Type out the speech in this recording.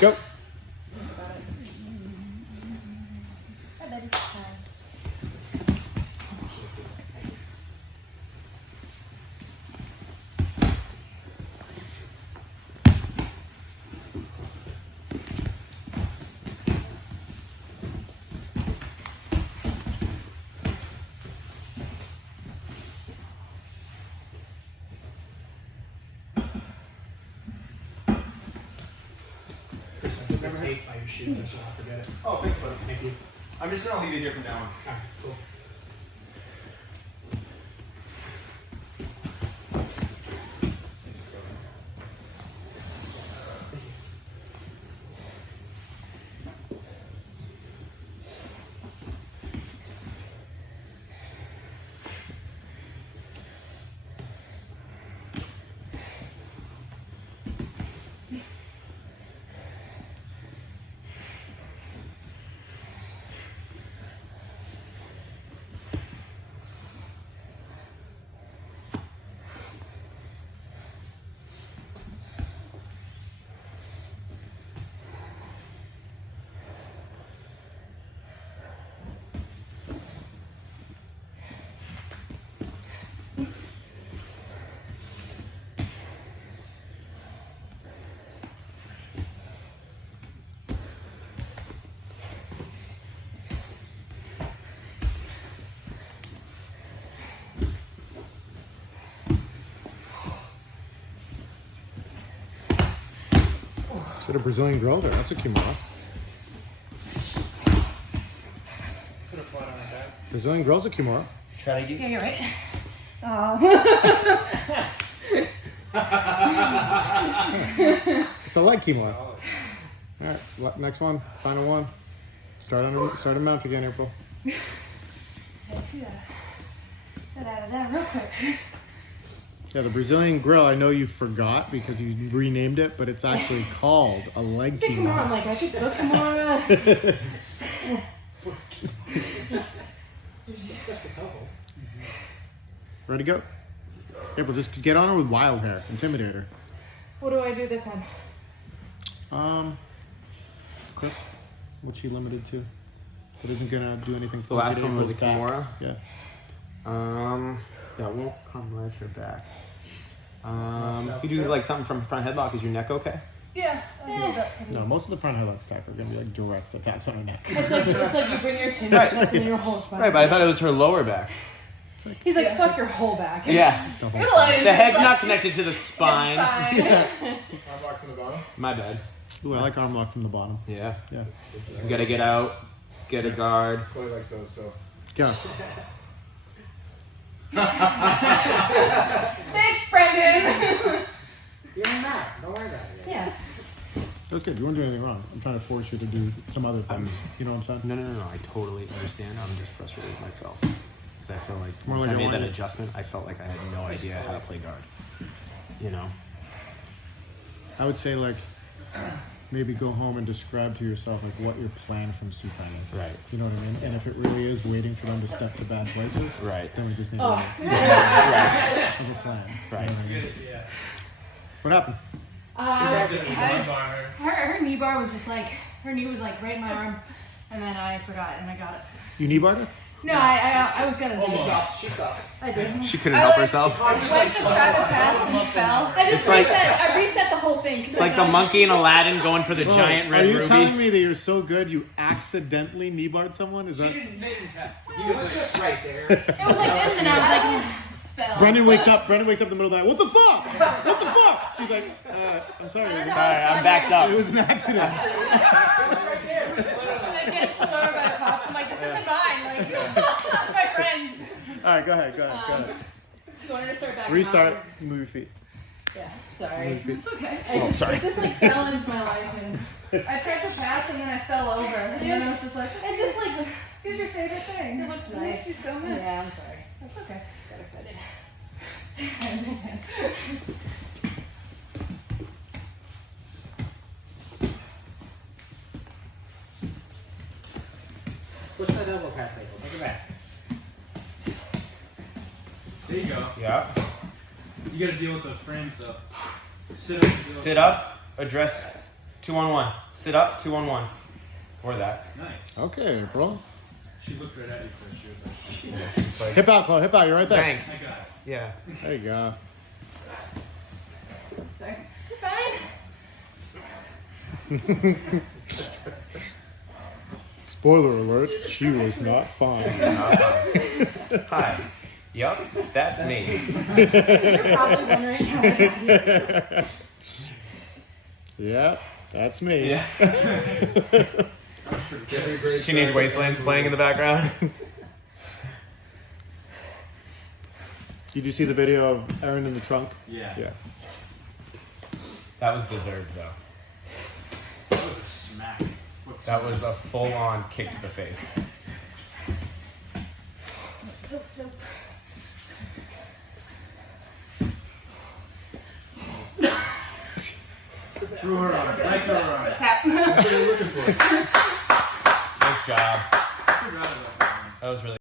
Go. Hi, buddy. Remember tape by your shoes, so I'll forget it. Oh, thanks, buddy. Thank you. I'm just gonna leave it here from now on. Alright, cool. Thanks, brother. Is it a Brazilian grill there? That's a kimura. Put a flat on my back. Brazilian grill's a kimura. Try to get. Yeah, you're right. It's a light kimura. All right, next one, final one. Start a mount again, April. Let's do that. Get out of that real quick. Yeah, the Brazilian grill, I know you forgot because you renamed it, but it's actually called a leg Come on, kimura. like I could go Kimura. Just a couple. Ready to go? April, just get on her with wild hair. Intimidate her. What do I do this time? Chris, what's she limited to? That isn't gonna do anything for The last one was a April's back. kimura? Yeah. That won't compromise her back. You do like something from front headlock. Is your neck okay? Yeah. No, most of the front headlock stack are gonna be like direct attacks on her neck. It's like you bring your chin Right. and then your whole spine. Right, but I thought it was her lower back. He's like, fuck your whole back. Yeah. The whole You're thing. lying. The head's not connected to the spine. Arm lock from the bottom. My bad. Ooh, I like arm lock from the bottom. Yeah. Yeah. You gotta get out, get a guard. Chloe likes those, so. Go. Thanks, Brendan. You're not. Don't worry about it. Yeah. That's good. You won't do anything wrong. I'm trying to force you to do some other things. You know what I'm saying? No. I totally understand. I'm just frustrated with myself. Because I feel like More once like I I made that wanted- adjustment, I felt like I had no idea how to play guard. You know? I would say like maybe go home and describe to yourself like what your plan from supine is. Right. You know what I mean? And if it really is waiting for them to step to bad places, Right. then we just need Oh. to Right. have a plan. Right. You know what I mean? Yeah. What happened? Her knee bar was just like, her knee was like right in my arms, and then I forgot and I got it. You knee barred her? No, I was gonna. She stopped. I did. She couldn't help herself. Went to try to pass and fell. I just It's like- reset the whole thing. It's like the monkey in Aladdin going for the giant red Are you ruby. telling me that you're so good you accidentally knee barred someone? Is that didn't tap. He was just right there. It was like this, and I was like, Fell. Brendan wakes up in the middle of the night. What the fuck? What the fuck? She's like, I'm sorry. I don't know. Sorry, I'm backed up. It was an accident. I get pulled over by the cops. I'm like, this isn't mine. Like, it's my friends. All right, go ahead. So you wanted to start back. Restart. Move your feet. Yeah, sorry. Move your feet. It's okay. It just like fell into my life, and I tried to pass and then I fell over. And then I was just like, it just like here's your favorite thing. it looks I nice. miss you so much. Yeah, I'm sorry. That's okay. Just got excited. Push that elbow past April. Take it back. There you go. Yeah. You gotta deal with those frames though. Sit up. Sit up, address 2-on-1. Sit up, 2-on-1. Or that. Nice. Okay, bro. She looked right at you first. She was like, Yeah, it's like, Hip out, Chloe. Hip out. You're right there. thanks. I got it. Yeah. There you go. Sorry. Spoiler alert, she was not fine. Hi. Yup, that's me. You're probably wondering how I got here. Yeah, that's me. Yeah. Teenage Wasteland's playing in the background. Did you see the video of Aaron in the trunk? Yeah. Yeah. That was deserved, though. That was a smack. Foot That was a full-on kick to the face. Nope, nope. through her arm. Right through her arm. Tap. That's what you're looking for. Nice job. I forgot about that one. That was really